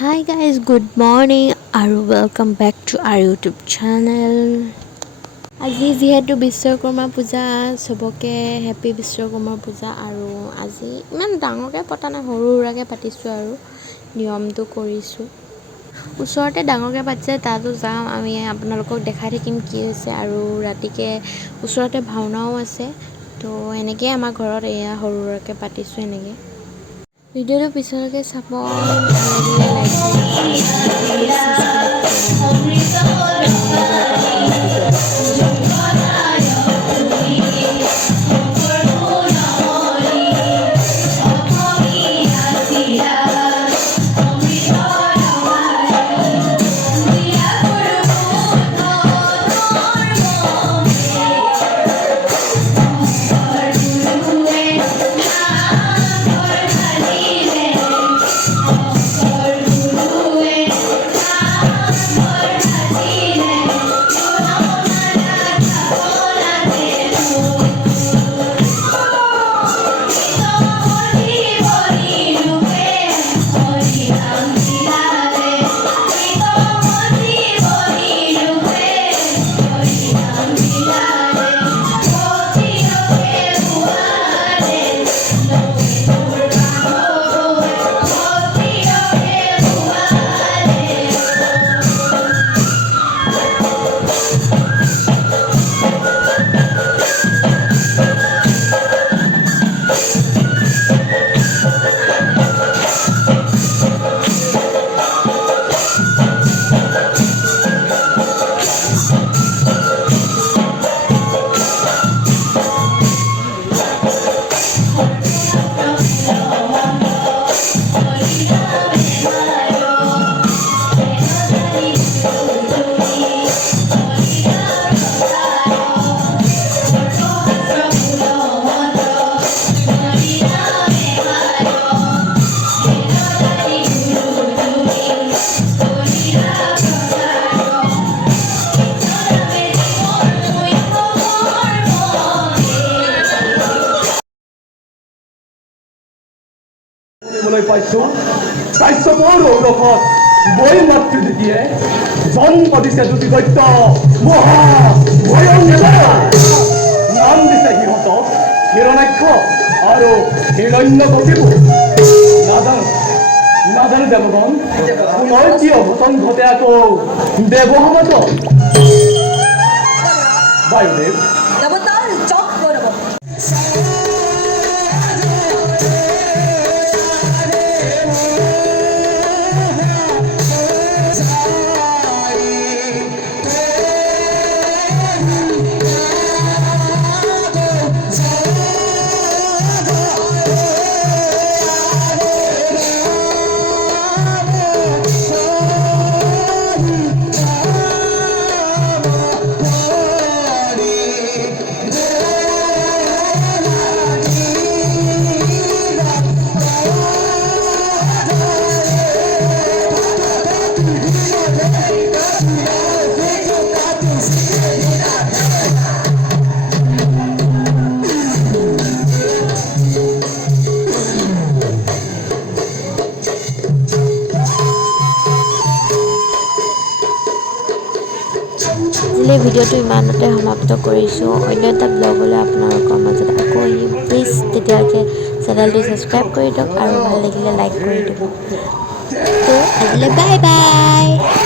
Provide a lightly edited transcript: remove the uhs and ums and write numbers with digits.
Hi guys, good morning আৰু welcome back to our YouTube channel. আজি যিহেতু বিশ্বকৰ্মা পূজা, সবকে হেপী বিশ্বকৰ্মা পূজা। আৰু আজি ইমান ডাঙৰকৈ পতা নাই, সৰু সুৰাকৈ পাতিছোঁ আৰু নিয়মটো কৰিছোঁ। ওচৰতে ডাঙৰকৈ পাতিছে, তাতো যাম আমি, আপোনালোকক দেখাই থাকিম কি হৈছে। আৰু ৰাতিকে ওচৰতে ভাওনাও আছে, তো এনেকৈ আমাৰ ঘৰত এয়া সৰু সুৰাকৈ পাতিছোঁ। এনেকৈ ভিডিঅ'টো পিছলৈকে চাব, ভাল লাগিলে লাইক কৰিব আৰু প্লিজ ছাবস্ক্ৰাইব পাইছো কাশ্যপৰ ঔৰসত বৈ মাতৃ দিদিয়ে জন্ম দিছে দুটি দৈত্য মহা ভয়ংকৰ। নাম দিছে সিহঁতক হিৰণ্যাক্ষ আৰু হিৰণ্যকশিপু। নাজানো দেৱগণ, পুনৰ কি অঘটন ঘটে আকৌ দেৱসমাজত। বায়ুদেৱ আজিলৈ ভিডিঅ'টো ইমানতে সমাপ্ত কৰিছোঁ। অন্য এটা ব্লগলৈ আপোনালোকৰ মাজত আকৌ আহিম। প্লিজ তেতিয়ালৈকে চেনেলটো ছাবস্ক্ৰাইব কৰি দিয়ক আৰু ভাল লাগিলে লাইক কৰি দিব। তো আজিলৈ বাই বাই।